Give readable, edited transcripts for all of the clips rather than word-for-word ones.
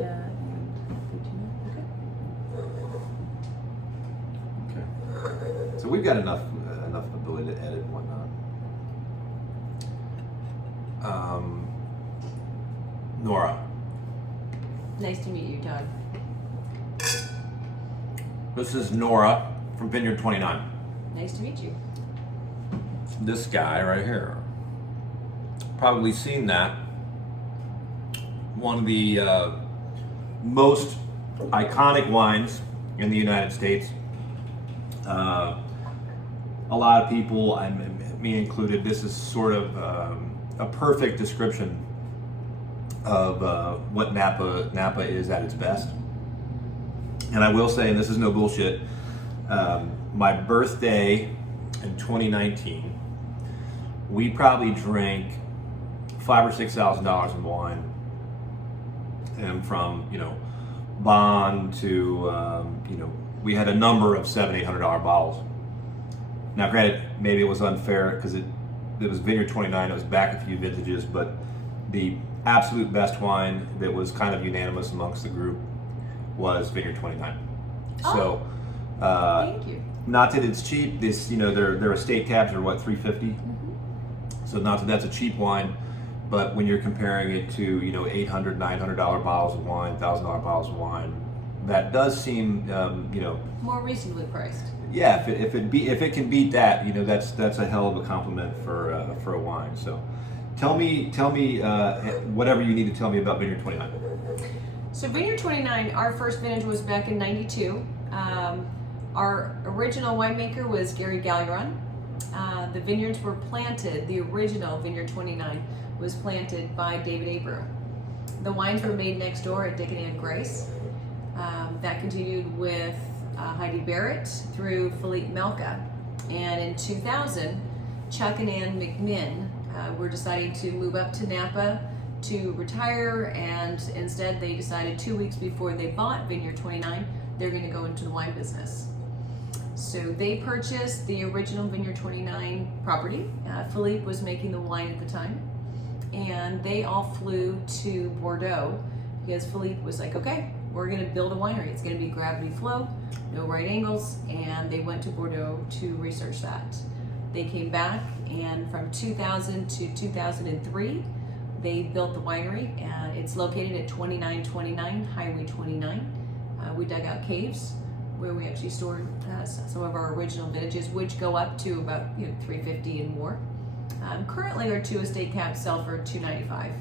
Okay. So we've got enough ability to edit and whatnot. Nora. Nice to meet you, Todd. This is Nora from Vineyard 29. Nice to meet you. This guy right here. Probably seen that. One of the most iconic wines in the United States. A lot of people, me included, this is sort of a perfect description of what Napa is at its best. And I will say, and this is no bullshit, my birthday in 2019, we probably drank $5,000 or $6,000 in wine, and from Bond to we had a number of $700, $800 bottles. Now, granted, maybe it was unfair because it was Vineyard 29. It was back a few vintages, but the absolute best wine that was kind of unanimous amongst the group was Vineyard 29. Oh, So, thank you. not that it's cheap. This, their estate cabs are what, $350. Mm-hmm. So not that that's a cheap wine, but when you're comparing it to $800, $900 bottles of wine, $1,000 bottles of wine, that does seem More reasonably priced. yeah. If it can beat that, that's a hell of a compliment for a wine. So tell me whatever you need to tell me about Vineyard 29. So Vineyard 29, our first vintage was back in '92. Our original winemaker was Gary Galleron. The vineyards were planted, the original Vineyard 29 was planted by David Abram. The wines were made next door at Dick and Ann Grace. That continued with Heidi Barrett through Philippe Melka. And in 2000, Chuck and Ann McMinn were deciding to move up to Napa to retire, and instead they decided 2 weeks before they bought Vineyard 29, they're going to go into the wine business. So they purchased the original Vineyard 29 property. Philippe was making the wine at the time, and they all flew to Bordeaux because Philippe was like, okay, we're going to build a winery. It's going to be gravity flow, no right angles, and they went to Bordeaux to research that. They came back, and from 2000 to 2003, they built the winery, and it's located at 2929 Highway 29. We dug out caves where we actually stored some of our original vintages, which go up to about $350 and more. Currently, our 2 estate cabs sell for $295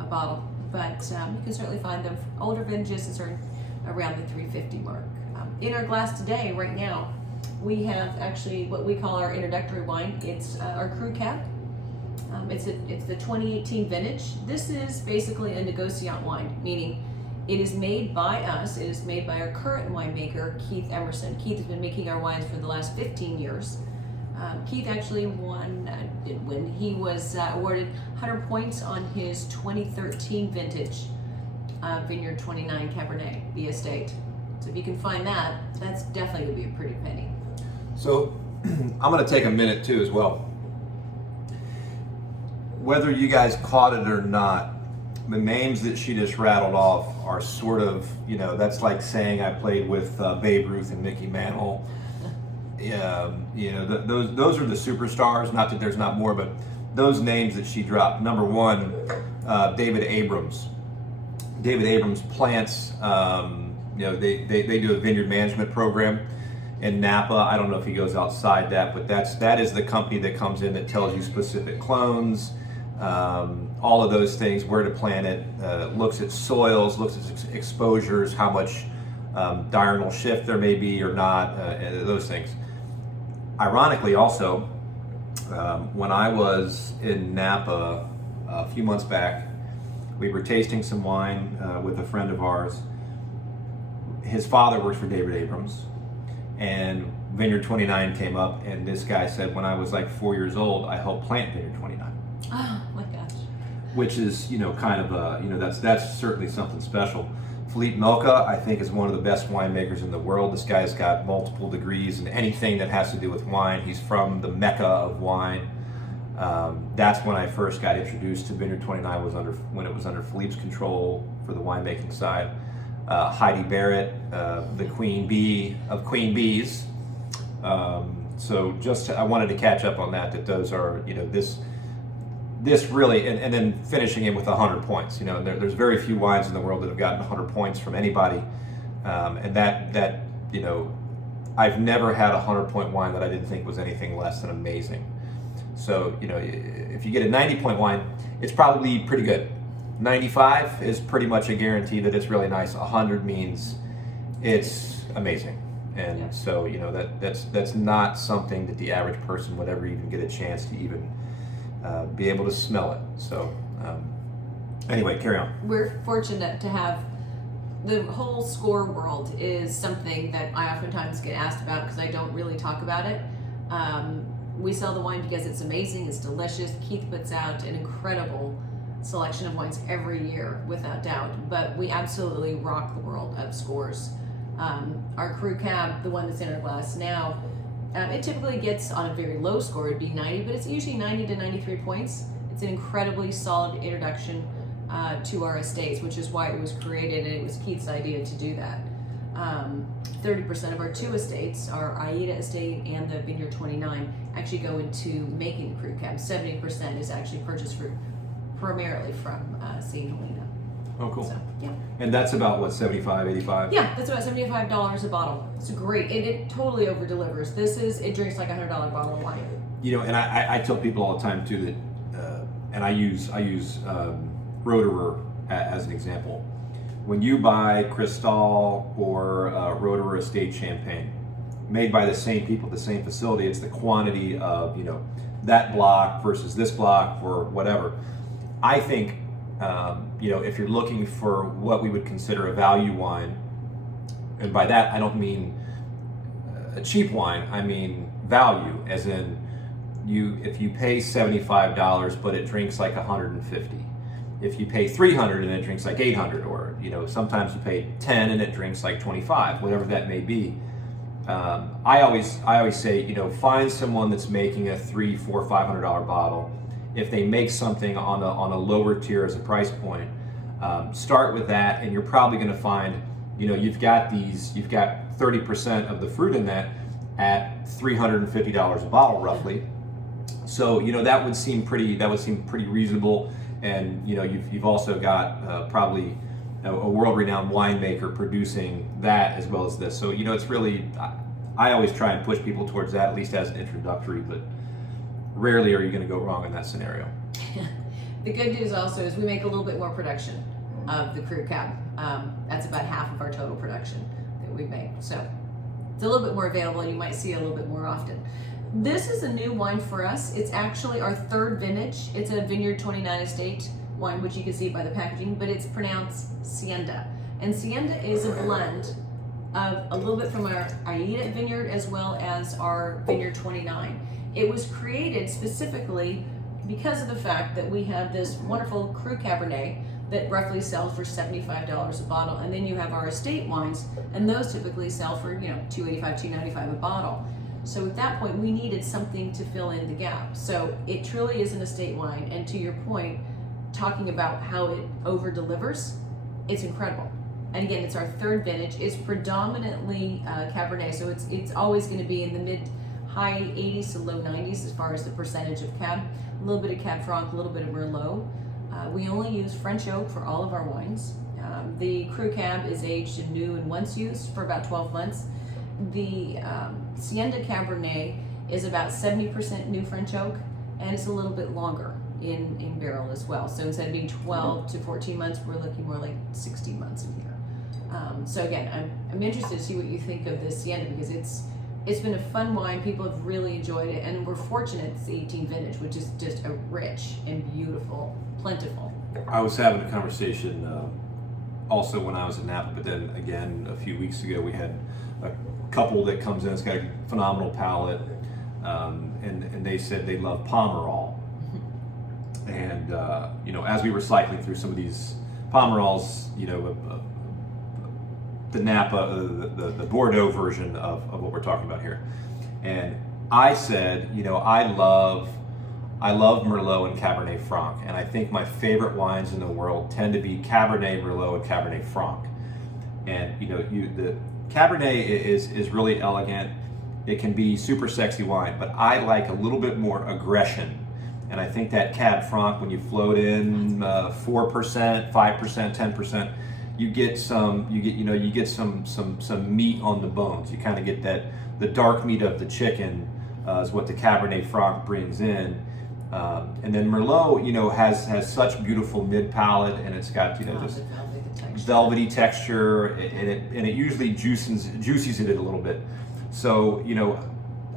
a bottle, but you can certainly find them. Older vintages are around the $350 mark. In our glass today, right now, we have actually what we call our introductory wine. It's our Crew Cab. It's the 2018 vintage. This is basically a negociant wine, meaning it is made by us. It is made by our current winemaker, Keith Emerson. Keith has been making our wines for the last 15 years. Keith actually won when he was awarded 100 points on his 2013 vintage Vineyard 29 Cabernet, the estate. So if you can find that, that's definitely going to be a pretty penny. So I'm going to take a minute too as well. Whether you guys caught it or not, the names that she just rattled off are sort of, that's like saying I played with Babe Ruth and Mickey Mantle. Those are the superstars. Not that there's not more, but those names that she dropped. Number one, David Abrams. David Abrams plants. They do a vineyard management program in Napa. I don't know if he goes outside that, but that is the company that comes in that tells you specific clones. All of those things, where to plant it, looks at soils, looks at exposures, how much diurnal shift there may be or not, those things. Ironically also, when I was in Napa a few months back, we were tasting some wine with a friend of ours. His father works for David Abrams, and Vineyard 29 came up, and this guy said, when I was like 4 years old, I helped plant Vineyard 29. Oh my gosh. Which is, kind of that's certainly something special. Philippe Melka, I think, is one of the best winemakers in the world. This guy's got multiple degrees in anything that has to do with wine. He's from the Mecca of wine. That's when I first got introduced to Vineyard 29, when it was under Philippe's control. for the winemaking side. Heidi Barrett, the queen bee of queen bees. So just I wanted to catch up on that those are, this really, and then finishing it with 100 points. There's very few wines in the world that have gotten 100 points from anybody, and that I've never had a 100-point wine that I didn't think was anything less than amazing. So if you get a 90-point wine, it's probably pretty good. 95 is pretty much a guarantee that it's really nice. 100 means it's amazing. And Yeah. so that's not something that the average person would ever even get a chance to even be able to smell it. So anyway, carry on. We're fortunate to have the whole score world is something that I oftentimes get asked about because I don't really talk about it. We sell the wine because it's amazing, it's delicious. Keith puts out an incredible selection of wines every year, without doubt, but we absolutely rock the world of scores. Our Crew Cab, the one that's in our glass now, it typically gets on a very low score, it'd be 90, but it's usually 90 to 93 points. It's an incredibly solid introduction to our estates, which is why it was created, and it was Keith's idea to do that. 30% of our two estates, our Aida estate and the Vineyard 29, actually go into making the Crew Cab. 70% is actually purchased primarily from St. Helena. Oh, cool. So, yeah. And that's about what, 75, 85? Yeah, that's about $75 a bottle. It's great. It totally over delivers. It drinks like a $100 bottle of wine. And I tell people all the time too that, and I use Roederer as an example. When you buy Cristal or Roederer Estate Champagne, made by the same people, the same facility, it's the quantity of that block versus this block or whatever. I think if you're looking for what we would consider a value wine, and by that I don't mean a cheap wine, I mean value, as in if you pay $75 but it drinks like 150. If you pay $300 and it drinks like 800, or sometimes you pay 10 and it drinks like 25, whatever that may be. I always say, find someone that's making a $300, $400, $500 bottle. If they make something on a lower tier as a price point, start with that, and you're probably going to find, you've got 30% of the fruit in that at $350 a bottle roughly. So that would seem pretty reasonable. And you've also got probably a world-renowned winemaker producing that as well as this. So it's really, I always try and push people towards that, at least as an introductory, but rarely are you going to go wrong in that scenario. The good news also is we make a little bit more production of the Crew Cab. That's about half of our total production that we make. So it's a little bit more available, and you might see it a little bit more often. This is a new wine for us. It's actually our third vintage. It's a Vineyard 29 estate wine, which you can see by the packaging, but it's pronounced Sienda. And Sienda is a blend of a little bit from our Aida vineyard as well as our Vineyard 29. It was created specifically because of the fact that we have this wonderful Cru Cabernet that roughly sells for $75 a bottle. And then you have our estate wines, and those typically sell for, $285, $295 a bottle. So at that point, we needed something to fill in the gap. So it truly is an estate wine. And to your point, talking about how it over delivers, it's incredible. And again, it's our third vintage. It's predominantly Cabernet, so it's always going to be in the mid-high 80s to low 90s as far as the percentage of Cab. A little bit of Cab Franc, a little bit of Merlot. We only use French oak for all of our wines. The Cru Cab is aged in new and once used for about 12 months. The Sienda Cabernet is about 70% new French oak, and it's a little bit longer in barrel as well. So instead of being 12 to 14 months, we're looking more like 16 months in here. So again, I'm interested to see what you think of this Sienda, because it's been a fun wine. People have really enjoyed it, and we're fortunate it's the 18 vintage, which is just a rich and beautiful, plentiful. I was having a conversation also when I was in Napa, but then again a few weeks ago we had a couple that comes in. It's got a phenomenal palate, and they said they love Pomerol. And as we were cycling through some of these Pomerols, the Napa, the Bordeaux version of what we're talking about here, and I said, I I love Merlot and Cabernet Franc, and I think my favorite wines in the world tend to be Cabernet Merlot and Cabernet Franc. And the Cabernet is really elegant. It can be super sexy wine, but I like a little bit more aggression. And I think that Cab Franc, when you float in 4%, 5%, 10%, you get some meat on the bones. You kind of get the dark meat of the chicken is what the Cabernet Franc brings in. And then Merlot, has such beautiful mid palate, and it's got this velvety texture, and it usually juices it a little bit. So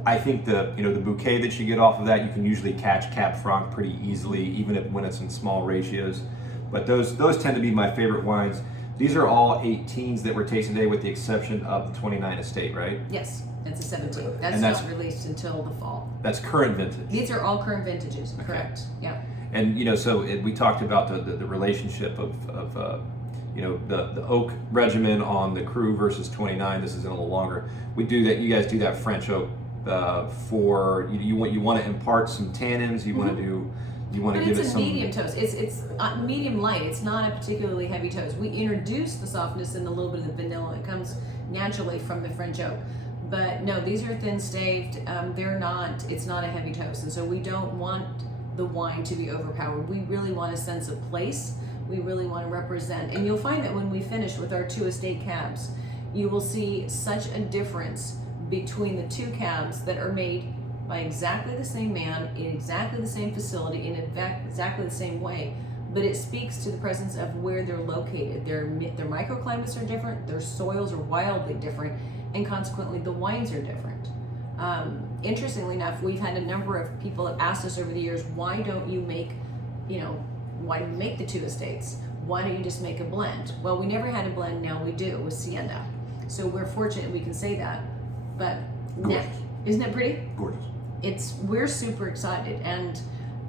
I think the bouquet that you get off of that, you can usually catch Cab Franc pretty easily, even when it's in small ratios. But those tend to be my favorite wines. These are all 18s that we're tasting today, with the exception of the 29 Estate, right? Yes, it's a 17. That's not released until the fall. That's current vintage. These are all current vintages, okay. Correct? Yeah. And we talked about the relationship of the oak regimen on the Cru versus 29. This is a little longer. We do that. You guys do that French oak for you want to impart some tannins. You want to do. You want to give it some. It's a medium toast. It's medium light. It's not a particularly heavy toast. We introduce the softness and a little bit of the vanilla. It comes naturally from the French oak. But no, these are thin staved. They're not. It's not a heavy toast, and so we don't want the wine to be overpowered. We really want a sense of place. We really want to represent, and you'll find that when we finish with our 2 estate cabs, you will see such a difference between the 2 cabs that are made by exactly the same man, in exactly the same facility, in exactly the same way, but it speaks to the presence of where they're located. Their microclimates are different, their soils are wildly different, and consequently the wines are different. Interestingly enough, we've had a number of people have asked us over the years, why don't you make, why do you make the 2 estates? Why don't you just make a blend? Well, we never had a blend, now we do with Sienna. So we're fortunate we can say that. But isn't that pretty? Gorgeous. We're super excited, and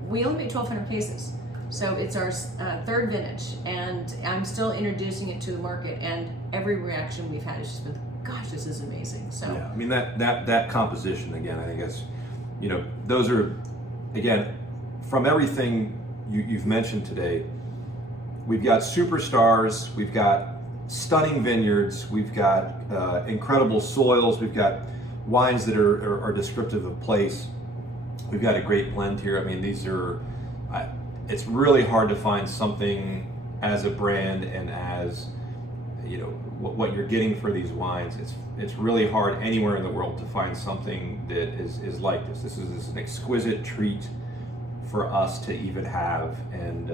we only made 1,200 cases. So it's our 3rd vintage, and I'm still introducing it to the market, and every reaction we've had has just been, gosh, this is amazing. So yeah, I mean that composition, again, I think it's, those are, again, from everything you've mentioned today, we've got superstars, we've got stunning vineyards, we've got incredible soils, we've got wines that are descriptive of place. We've got a great blend here. I mean, these are, it's really hard to find something as a brand and as, what you're getting for these wines. It's really hard anywhere in the world to find something that is like this. This is an exquisite treat for us to even have, and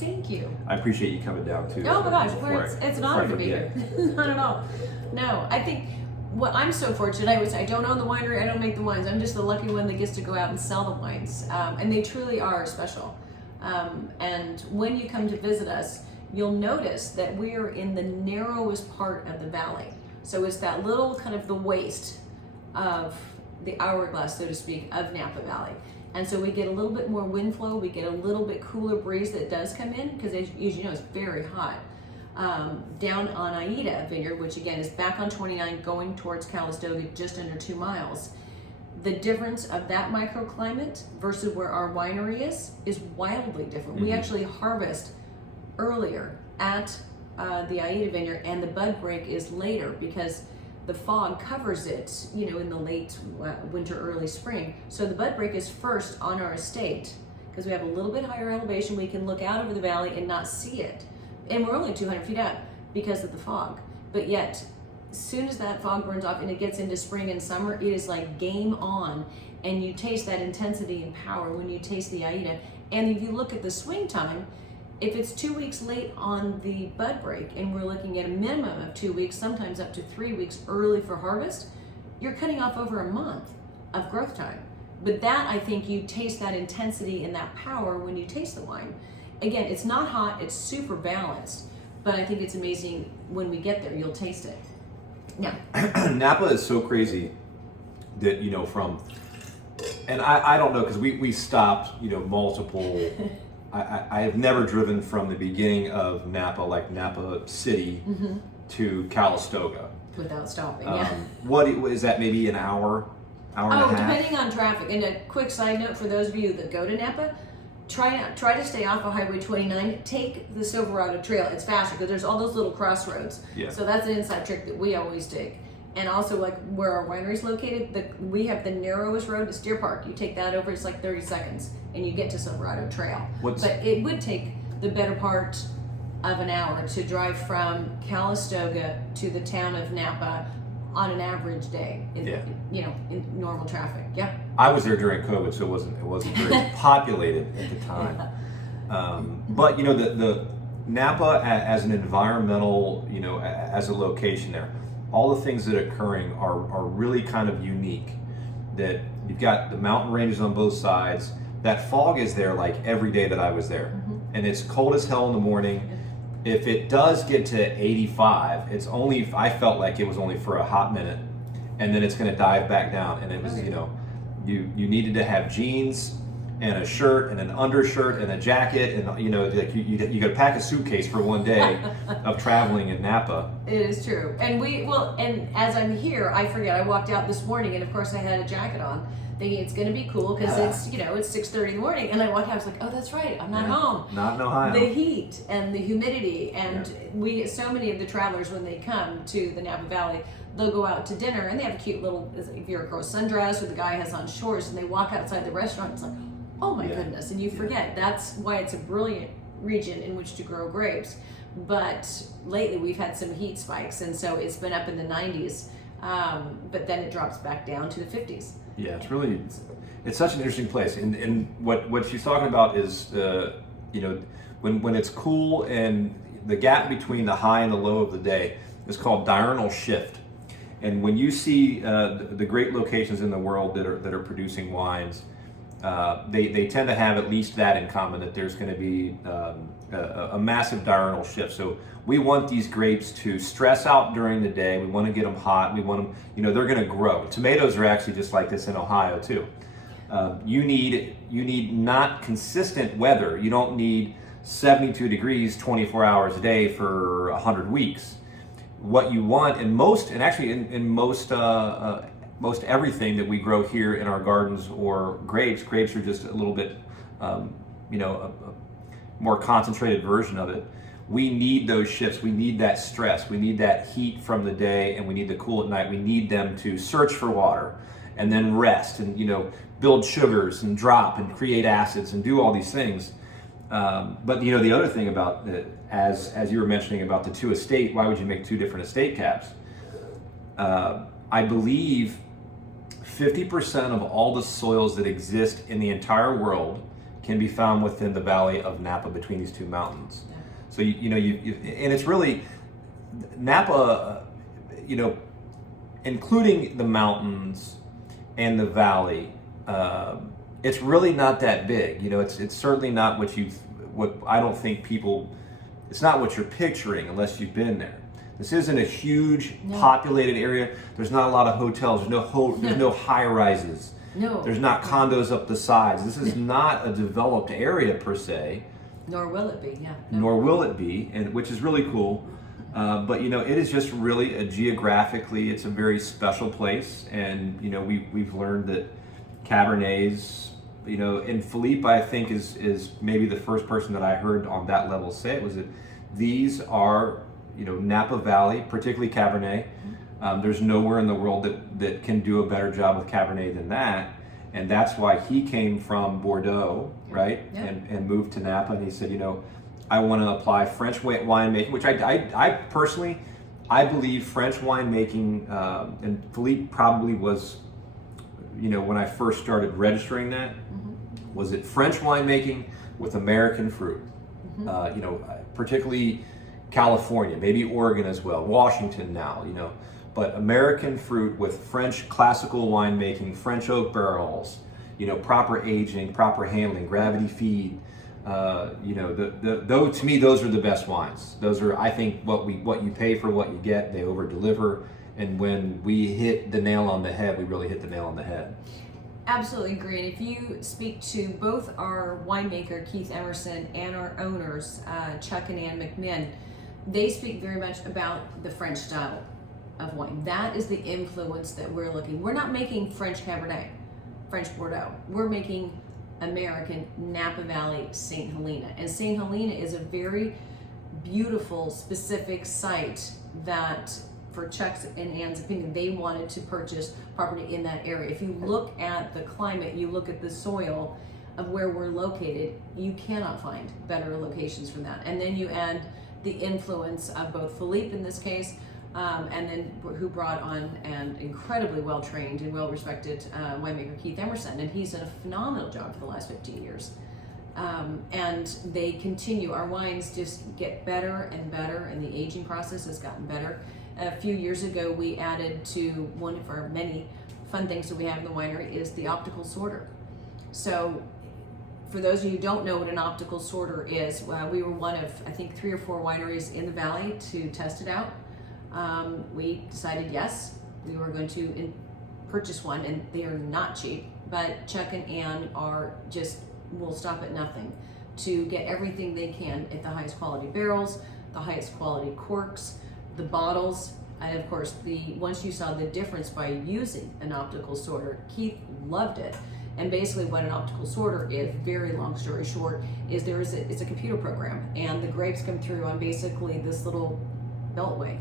thank you. I appreciate you coming down too. Oh my gosh, it's an honor to be here. Not at all. No, I think what I'm so fortunate, I would say I don't own the winery, I don't make the wines. I'm just the lucky one that gets to go out and sell the wines, and they truly are special. And when you come to visit us, you'll notice that we are in the narrowest part of the valley. So it's that little kind of the waist of the hourglass, so to speak, of Napa Valley. And so we get a little bit more wind flow, we get a little bit cooler breeze that does come in, because as you know, it's very hot. Down on Aida Vineyard, which again is back on 29 going towards Calistoga, just under 2 miles. The difference of that microclimate versus where our winery is wildly different. Mm-hmm. We actually harvest earlier at the Aida Vineyard, and the bud break is later because the fog covers it, in the late winter, early spring. So the bud break is first on our estate because we have a little bit higher elevation. We can look out over the valley and not see it. And we're only 200 feet up because of the fog. But yet, as soon as that fog burns off and it gets into spring and summer, it is like game on. And you taste that intensity and power when you taste the Aida. And if you look at the swing time, if it's 2 weeks late on the bud break, and we're looking at a minimum of 2 weeks, sometimes up to 3 weeks early for harvest, you're cutting off over a month of growth time. But that, I think you taste that intensity and that power when you taste the wine. Again, it's not hot, it's super balanced, but I think it's amazing when we get there, you'll taste it. Now, Napa is so crazy that, and I don't know, because we stopped, multiple, I have never driven from the beginning of Napa, like Napa City, to Calistoga. Without stopping, yeah. What is that, maybe an hour hour and a half? Depending on traffic. And a quick side note for those of you that go to Napa, try to stay off of Highway 29. Take the Silverado Trail. It's faster because there's all those little crossroads. Yeah. So that's an inside trick that we always take. And also, like where our winery is located, we have the narrowest road to Deer Park. You take that over, it's like 30 seconds, and you get to Silverado Trail. But it would take the better part of an hour to drive from Calistoga to the town of Napa on an average day. In normal traffic. Yeah. I was there during COVID, so it wasn't very populated at the time. But the Napa as an environmental, as a location there, all the things that are occurring are really kind of unique. That you've got the mountain ranges on both sides. That fog is there like every day that I was there, and it's cold as hell in the morning. If it does get to 85, I felt like it was only for a hot minute, and then it's going to dive back down. And it was, you needed to have jeans and a shirt and an undershirt and a jacket, and you got to pack a suitcase for one day of traveling in Napa. It is true. And and as I'm here, I forget, I walked out this morning, and of course I had a jacket on, thinking it's going to be cool because it's 6:30 in the morning, and I walked out, I was like, oh, that's right, I'm not home. Not in Ohio. The heat and the humidity, and so many of the travelers, when they come to the Napa Valley, they'll go out to dinner, and they have a cute little, if you're a girl, sundress, or the guy has on shorts, and they walk outside the restaurant, it's like, oh my goodness, and you forget. That's why it's a brilliant region in which to grow grapes. But lately we've had some heat spikes, and so it's been up in the 90s, but then it drops back down to the 50s. Yeah, it's such an interesting place. And what she's talking about is, when it's cool, and the gap between the high and the low of the day is called diurnal shift. And when you see the great locations in the world that are producing wines, they tend to have at least that in common, that there's going to be a massive diurnal shift. So we want these grapes to stress out during the day. We want to get them hot. We want them, they're going to grow. Tomatoes are actually just like this in Ohio too. You need not consistent weather. You don't need 72 degrees 24 hours a day for 100 weeks. What you want in most everything that we grow here in our gardens, or grapes are just a little bit, a more concentrated version of it. We need those shifts. We need that stress. We need that heat from the day, and we need the cool at night. We need them to search for water and then rest and, build sugars and drop and create acids and do all these things. But the other thing about as you were mentioning about the two estate, why would you make two different estate caps? I believe 50% of all the soils that exist in the entire world can be found within the valley of Napa, between these two mountains. So and it's really Napa, including the mountains and the valley. It's really not that big. It's certainly not what I don't think people. It's not what you're picturing unless you've been there. This isn't a huge populated area. There's not a lot of hotels. There's no high rises. No. There's not condos up the sides. This is not a developed area per se. Nor will it be, yeah. No. Nor will it be, and which is really cool. But it is just really geographically, it's a very special place, and we've learned that Cabernets, and Philippe, I think is maybe the first person that I heard on that level say it, was that these are Napa Valley, particularly Cabernet. There's nowhere in the world that can do a better job with Cabernet than that. And that's why he came from Bordeaux, right? Yeah. And moved to Napa, and he said, I want to apply French winemaking, which I personally, I believe French winemaking, and Philippe probably was, when I first started registering that, was it French winemaking with American fruit, particularly California, maybe Oregon as well, Washington now, but American fruit with French classical winemaking, French oak barrels, proper aging, proper handling, gravity feed. To me, those are the best wines. Those are, I think, what you pay for what you get. They over deliver, and when we hit the nail on the head, we really hit the nail on the head. Absolutely agree. And if you speak to both our winemaker Keith Emerson and our owners Chuck and Ann McMinn, they speak very much about the French style. of wine. That is the influence that we're looking. We're not making French Cabernet, French Bordeaux. We're making American Napa Valley St. Helena. And St. Helena is a very beautiful, specific site that, for Chuck's and Ann's opinion, they wanted to purchase property in that area. If you look at the climate, you look at the soil of where we're located, you cannot find better locations for that. And then you add the influence of both Philippe in this case, and then who brought on an incredibly well-trained and well-respected winemaker, Keith Emerson, and he's done a phenomenal job for the last 15 years. And they continue, our wines just get better and better, and the aging process has gotten better. A few years ago, we added to one of our many fun things that we have in the winery is the optical sorter. So for those of you who don't know what an optical sorter is, we were one of, I think, 3 or 4 wineries in the valley to test it out. We decided yes, we were going to purchase one, and they are not cheap, but Chuck and Ann are just, will stop at nothing to get everything they can at the highest quality barrels, the highest quality corks, the bottles, and of course, once you saw the difference by using an optical sorter, Keith loved it. And basically what an optical sorter is, very long story short, is it's a computer program, and the grapes come through on basically this little beltway.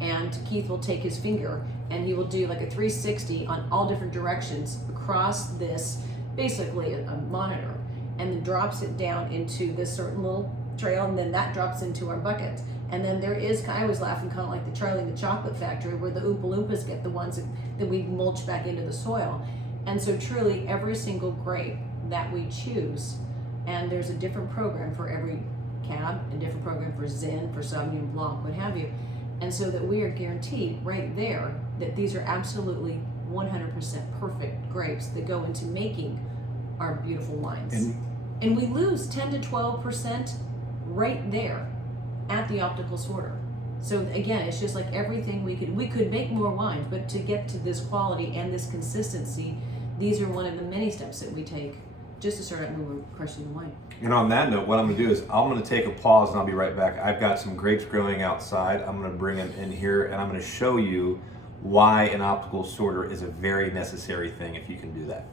And Keith will take his finger and he will do like a 360 on all different directions across this, basically a monitor, and then drops it down into this certain little trail, and then that drops into our buckets. And then there is, I was laughing kind of like the Charlie and the Chocolate Factory, where the Oompa Loompas get the ones that we mulch back into the soil. And so truly every single grape that we choose, and there's a different program for every cab, a different program for Zin, for Sauvignon Blanc, what have you. And so that we are guaranteed right there that these are absolutely 100% perfect grapes that go into making our beautiful wines. And we lose 10 to 12% right there at the optical sorter. So again, it's just like everything we could make more wines, but to get to this quality and this consistency, these are one of the many steps that we take just to start out when we're crushing the wine. And on that note, what I'm going to do is I'm going to take a pause and I'll be right back. I've got some grapes growing outside. I'm going to bring them in here and I'm going to show you why an optical sorter is a very necessary thing if you can do that.